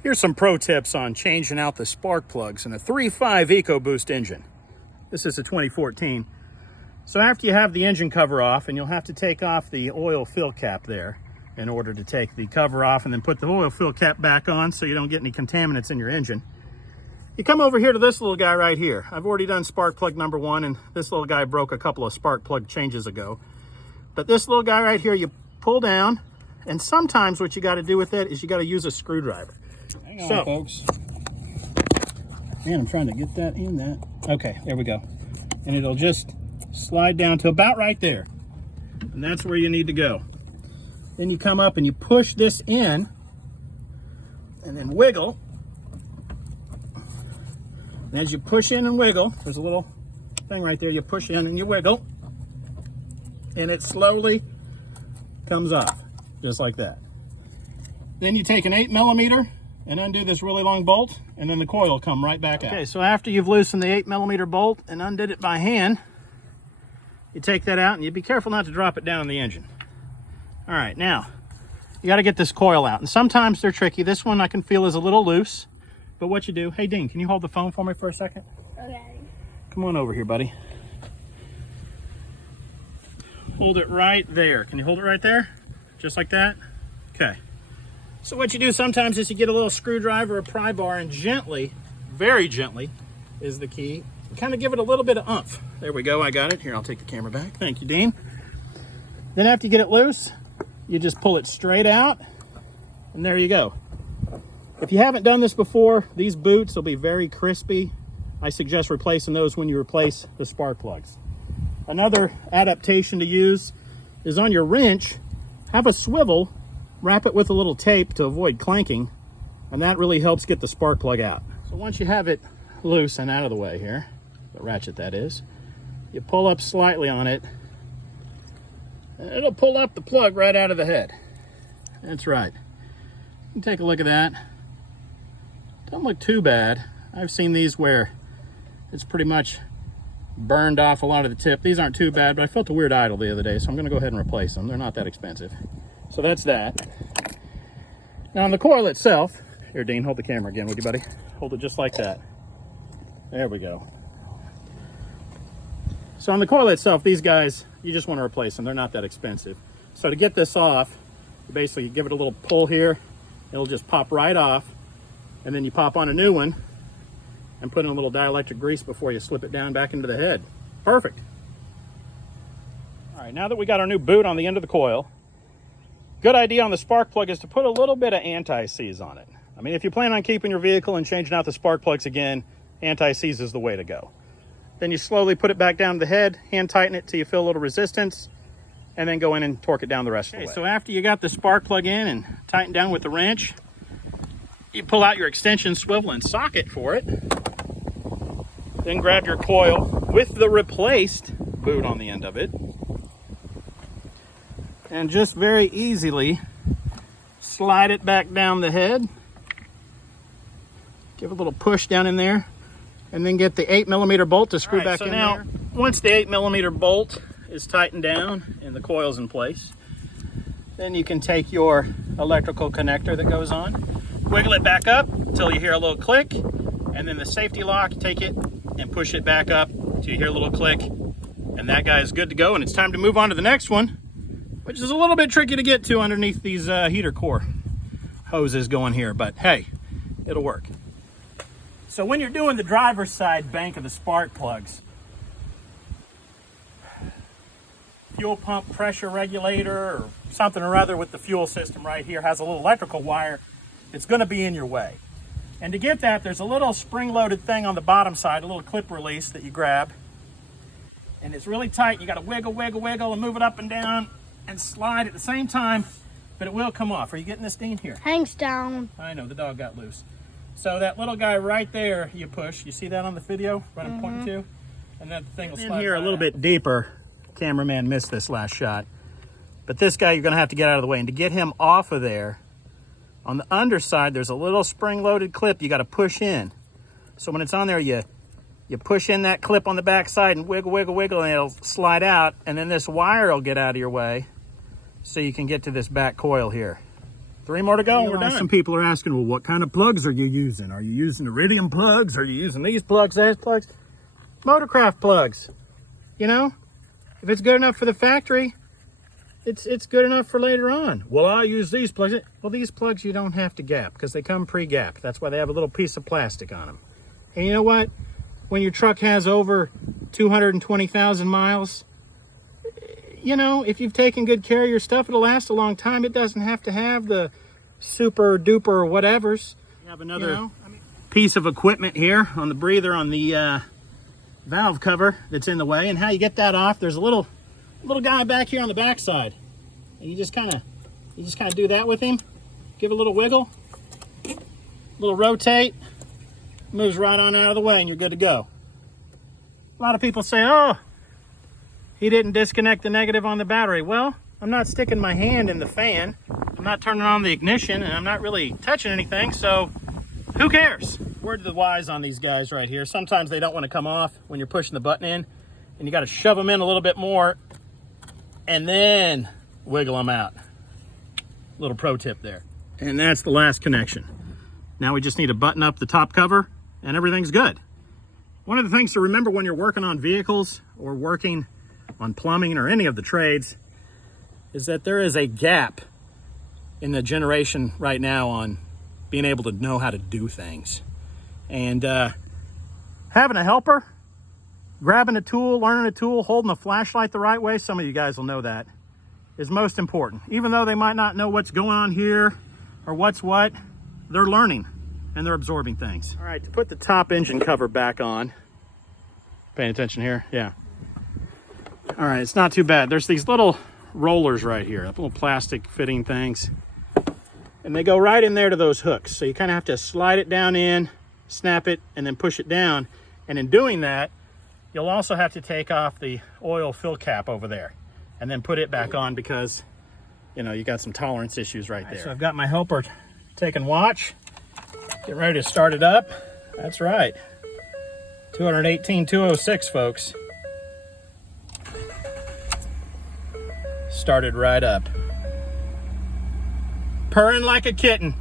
Here's some pro tips on changing out the spark plugs in a 3.5 Ecoboost engine. This is a 2014. So after you have the engine cover off, and you'll have to take off the oil fill cap there in order to take the cover off and then put the oil fill cap back on so you don't get any contaminants in your engine. You come over here to this little guy right here. I've already done spark plug number 1, and this little guy broke a couple of spark plug changes ago. But this little guy right here, you pull down, and sometimes what you got to do with it is you got to use a screwdriver. Hang on, folks. Man, I'm trying to get that in that. Okay, there we go. And it'll just slide down to about right there. And that's where you need to go. Then you come up and you push this in and then wiggle. And as you push in and wiggle, there's a little thing right there. You push in and you wiggle. And it slowly comes off, just like that. Then you take an 8mm and undo this really long bolt, and then the coil will come right back out. Okay, so after you've loosened the 8mm bolt and undid it by hand, you take that out and you be careful not to drop it down in the engine. All right, now you got to get this coil out, and sometimes they're tricky. This one I can feel is a little loose, but what you do, hey Dean, can you hold the phone for me for a second? Okay. Come on over here, buddy. Hold it right there. Can you hold it right there? Just like that? Okay. So what you do sometimes is you get a little screwdriver or pry bar, and gently, very gently is the key, kind of give it a little bit of oomph. There we go, I got it. Here, I'll take the camera back. Thank you, Dean. Then after you get it loose, you just pull it straight out, and there you go. If you haven't done this before, these boots will be very crispy. I suggest replacing those when you replace the spark plugs. Another adaptation to use is on your wrench, have a swivel, wrap it with a little tape to avoid clanking, and that really helps get the spark plug out. So once you have it loose and out of the way here, the ratchet that is, you pull up slightly on it, and it'll pull up the plug right out of the head. That's right. You can take a look at that. Don't look too bad. I've seen these where it's pretty much burned off a lot of the tip. These aren't too bad, but I felt a weird idle the other day, so I'm gonna go ahead and replace them. They're not that expensive. So that's that. Now on the coil itself, here Dean, hold the camera again, would you buddy? Hold it just like that. There we go. So on the coil itself, these guys, you just want to replace them. They're not that expensive. So to get this off, you basically give it a little pull here. It'll just pop right off. And then you pop on a new one and put in a little dielectric grease before you slip it down back into the head. Perfect. All right, now that we got our new boot on the end of the coil, good idea on the spark plug is to put a little bit of anti-seize on it. I mean, if you plan on keeping your vehicle and changing out the spark plugs again, anti-seize is the way to go. Then you slowly put it back down to the head, hand tighten it till you feel a little resistance, and then go in and torque it down the rest of the way. So after you got the spark plug in and tightened down with the wrench, you pull out your extension swivel and socket for it. Then grab your coil with the replaced boot on the end of it, and just very easily slide it back down the head. Give a little push down in there, and then get the 8mm bolt to screw back in there. Once the 8mm bolt is tightened down and the coil's in place, then you can take your electrical connector that goes on, wiggle it back up until you hear a little click, and then the safety lock, take it and push it back up till you hear a little click, and that guy is good to go. And it's time to move on to the next one, which is a little bit tricky to get to underneath these heater core hoses going here, but hey, it'll work. So when you're doing the driver's side bank of the spark plugs, fuel pump pressure regulator or something or other with the fuel system right here has a little electrical wire, it's going to be in your way. And to get that, there's a little spring-loaded thing on the bottom side, a little clip release that you grab. And it's really tight. You got to wiggle, wiggle, wiggle, and move it up and down and slide at the same time, but it will come off. Are you getting this, Dean? Here. Hangs down. I know, the dog got loose. So that little guy right there, you push. You see that on the video, what I'm pointing to? And that thing will slide in here right a little bit deeper. Cameraman missed this last shot. But this guy, you're going to have to get out of the way. And to get him off of there, on the underside, there's a little spring-loaded clip you got to push in. So when it's on there, you push in that clip on the back side and wiggle, wiggle, wiggle, and it'll slide out. And then this wire will get out of your way so you can get to this back coil here. 3 more to go and we're done. Some people are asking, well, what kind of plugs are you using? Are you using iridium plugs? Are you using these plugs, those plugs? Motorcraft plugs. You know, if it's good enough for the factory, it's good enough for later on. Well, I use these plugs. Well, these plugs you don't have to gap because they come pre-gapped. That's why they have a little piece of plastic on them. And you know what? When your truck has over 220,000 miles, you know, if you've taken good care of your stuff, it'll last a long time. It doesn't have to have the super duper whatevers. You have another piece of equipment here on the breather on the valve cover that's in the way. And how you get that off, there's a little guy back here on the back side. And you just kind of do that with him. Give it a little wiggle, little rotate, moves right on out of the way and you're good to go. A lot of people say, oh, he didn't disconnect the negative on the battery. Well, I'm not sticking my hand in the fan. I'm not turning on the ignition and I'm not really touching anything. So who cares? Word to the wise on these guys right here. Sometimes they don't want to come off when you're pushing the button in and you got to shove them in a little bit more and then wiggle them out. Little pro tip there. And that's the last connection. Now we just need to button up the top cover and everything's good. One of the things to remember when you're working on vehicles or working on plumbing or any of the trades is that there is a gap in the generation right now on being able to know how to do things. And having a helper, grabbing a tool, learning a tool, holding a flashlight the right way, some of you guys will know that, is most important. Even though they might not know what's going on here or what's what, they're learning and they're absorbing things. All right, to put the top engine cover back on, paying attention here, yeah. All right, it's not too bad. There's these little rollers right here, little plastic fitting things. And they go right in there to those hooks. So you kind of have to slide it down in, snap it, and then push it down. And in doing that, you'll also have to take off the oil fill cap over there and then put it back on because, you know, you got some tolerance issues right there. So I've got my helper taking watch, getting ready to start it up. That's right. 218, 206, folks. Started right up. Purring like a kitten.